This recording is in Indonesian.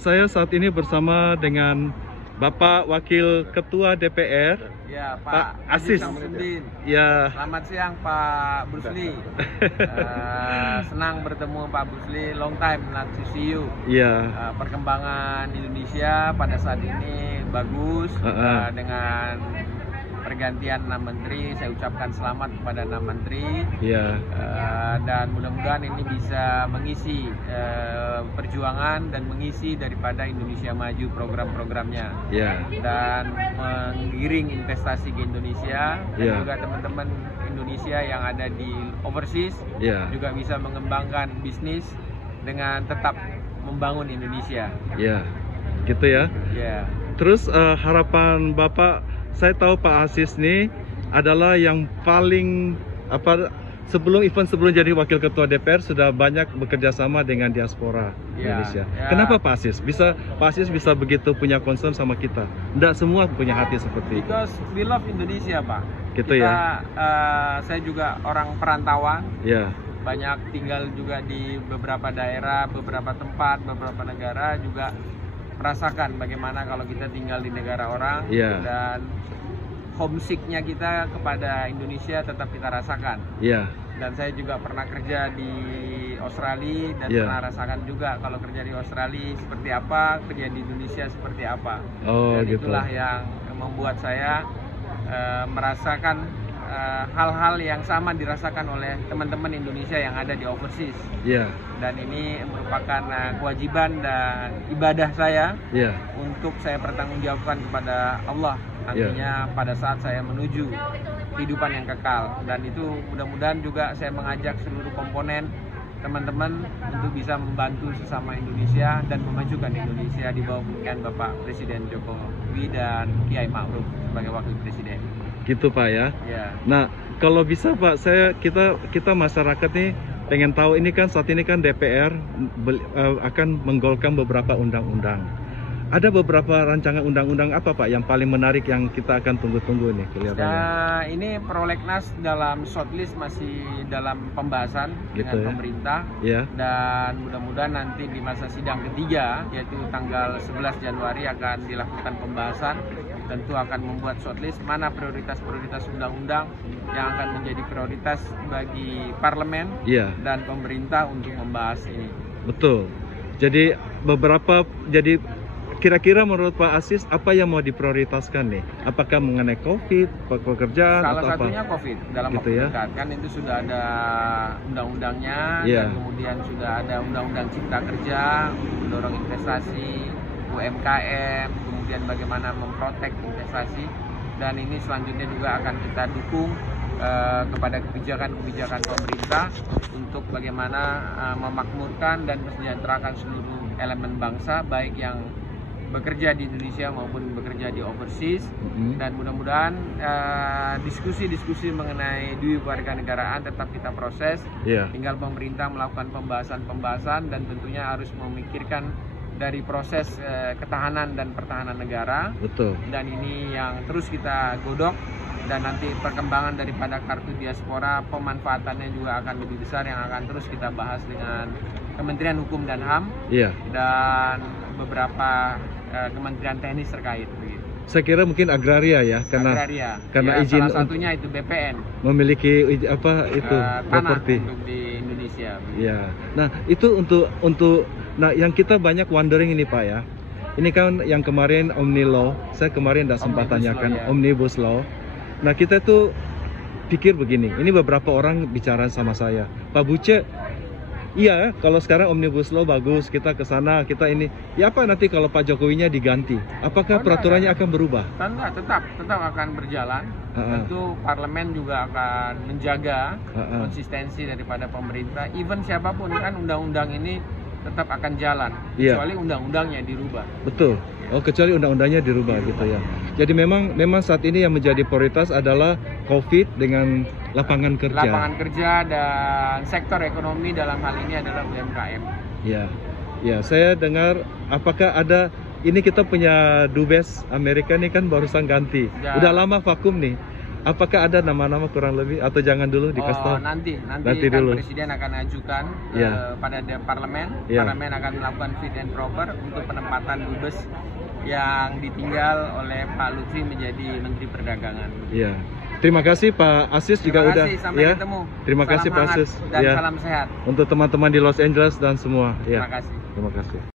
Saya saat ini bersama dengan Bapak Wakil Ketua DPR, Ya, Pak Pak Aziz. Syamsuddin. Ya, Selamat siang Pak Bruce Lee. Senang bertemu Pak Bruce Lee. Long time not to see you. ya, Perkembangan Indonesia pada saat ini bagus. Dengan pergantian 6 menteri, saya ucapkan selamat kepada 6 menteri. ya, Dan mudah-mudahan ini bisa mengisi perjuangan dan mengisi daripada Indonesia Maju program-programnya. ya, Dan menggiring investasi ke Indonesia dan Ya. juga teman-teman Indonesia yang ada di overseas ya, juga bisa mengembangkan bisnis dengan tetap membangun Indonesia. ya, gitu ya. Ya, Terus harapan Bapak, saya tahu Pak Aziz nih adalah yang paling sebelum jadi Wakil Ketua DPR sudah banyak bekerja sama dengan diaspora Ya, Indonesia. ya. Kenapa Pak Aziz bisa begitu punya concern sama kita? Tidak semua punya hati seperti itu. because we love Indonesia, Pak. Gitu Kita, ya. saya juga orang perantauan, Ya, banyak tinggal juga di beberapa daerah, beberapa tempat, beberapa negara, juga merasakan bagaimana kalau kita tinggal di negara orang. Iya. Dan homesicknya kita kepada Indonesia tetap kita rasakan. ya, Dan saya juga pernah kerja di Australia dan Iya. pernah rasakan juga kalau kerja di Australia seperti apa, kerja di Indonesia seperti apa. Oh, Dan gitu. itulah yang membuat saya merasakan hal-hal yang sama dirasakan oleh teman-teman Indonesia yang ada di overseas. Ya, Dan ini merupakan kewajiban dan ibadah saya ya, untuk saya pertanggungjawabkan kepada Allah nantinya pada saat saya menuju kehidupan yang kekal. Dan itu mudah-mudahan juga saya mengajak seluruh komponen teman-teman untuk bisa membantu sesama Indonesia dan memajukan Indonesia di bawah kepemimpinan Bapak Presiden Jokowi dan Kiai Ma'ruf sebagai Wakil Presiden. gitu Pak ya. Ya. Nah, kalau bisa Pak, kita masyarakat nih pengen tahu, ini kan saat ini kan DPR akan menggolkan beberapa undang-undang. Ada beberapa rancangan undang-undang apa Pak yang paling menarik yang kita akan tunggu-tunggu nih kelihatannya? Nah, ini prolegnas dalam shortlist masih dalam pembahasan Gitu dengan ya. pemerintah. Ya, Dan mudah-mudahan nanti di masa sidang ketiga, yaitu tanggal 11 Januari akan dilakukan pembahasan. Tentu akan membuat shortlist mana prioritas-prioritas undang-undang yang akan menjadi prioritas bagi parlemen iya, dan pemerintah untuk membahas ini. betul. Jadi kira-kira menurut Pak Aziz apa yang mau diprioritaskan nih? Apakah mengenai COVID, pekerjaan Salah atau satunya apa? COVID dalam Gitu waktu ya. dekat. Kan itu sudah ada undang-undangnya, Iya. dan kemudian sudah ada undang-undang cipta kerja untuk mendorong investasi, UMKM, kemudian bagaimana memprotek investasi. Dan ini selanjutnya juga akan kita dukung kepada kebijakan-kebijakan pemerintah untuk bagaimana memakmurkan dan mesejahterakan seluruh elemen bangsa, baik yang bekerja di Indonesia maupun bekerja di overseas. Dan mudah-mudahan diskusi-diskusi mengenai duit warganegaraan tetap kita proses. Iya, Tinggal pemerintah melakukan pembahasan-pembahasan dan tentunya harus memikirkan dari proses ketahanan dan pertahanan negara. betul. Dan ini yang terus kita godok, dan nanti perkembangan daripada kartu diaspora, pemanfaatannya juga akan lebih besar, yang akan terus kita bahas dengan Kementerian Hukum dan HAM Iya. dan beberapa kementerian teknis terkait begitu. Saya kira mungkin agraria ya, karena Agraria. karena Ya, izin salah satunya itu BPN, memiliki tanah properti. untuk di Indonesia begitu. Ya. Nah, itu untuk yang kita banyak wondering ini Pak ya. Ini kan yang kemarin Omni Law, saya kemarin tidak sempat Omnibus tanyakan Law, ya. Omnibus Law. Nah, kita tuh pikir begini, ini beberapa orang bicara sama saya, Pak Buce, iya kalau sekarang Omnibus Law bagus, kita ke sana, kita ini, ya apa nanti kalau Pak Jokowinya diganti? Apakah peraturannya akan berubah? Tetap akan berjalan. Tentu parlemen juga akan menjaga konsistensi daripada pemerintah. Even siapapun kan undang-undang ini tetap akan jalan, Iya. kecuali undang-undangnya dirubah. Betul. Oh, kecuali undang-undangnya dirubah gitu ya. Jadi memang saat ini yang menjadi prioritas adalah COVID dengan lapangan kerja. Lapangan kerja dan sektor ekonomi dalam hal ini adalah UMKM. Ya, ya. Saya dengar apakah ada ini kita punya Dubes Amerika nih kan barusan ganti. Ya. Udah lama vakum nih. Apakah ada nama-nama kurang lebih atau jangan dulu dikasih tahu? Nanti kan dulu. Presiden akan ajukan pada parlemen. Parlemen akan melakukan fit and proper untuk penempatan dubes yang ditinggal oleh Pak Lutfi menjadi Menteri Perdagangan. Iya. Terima kasih Pak Asis juga udah. Sampai ketemu. Terima kasih Pak Asis. Dan salam sehat untuk teman-teman di Los Angeles dan semua. Terima kasih. Terima kasih.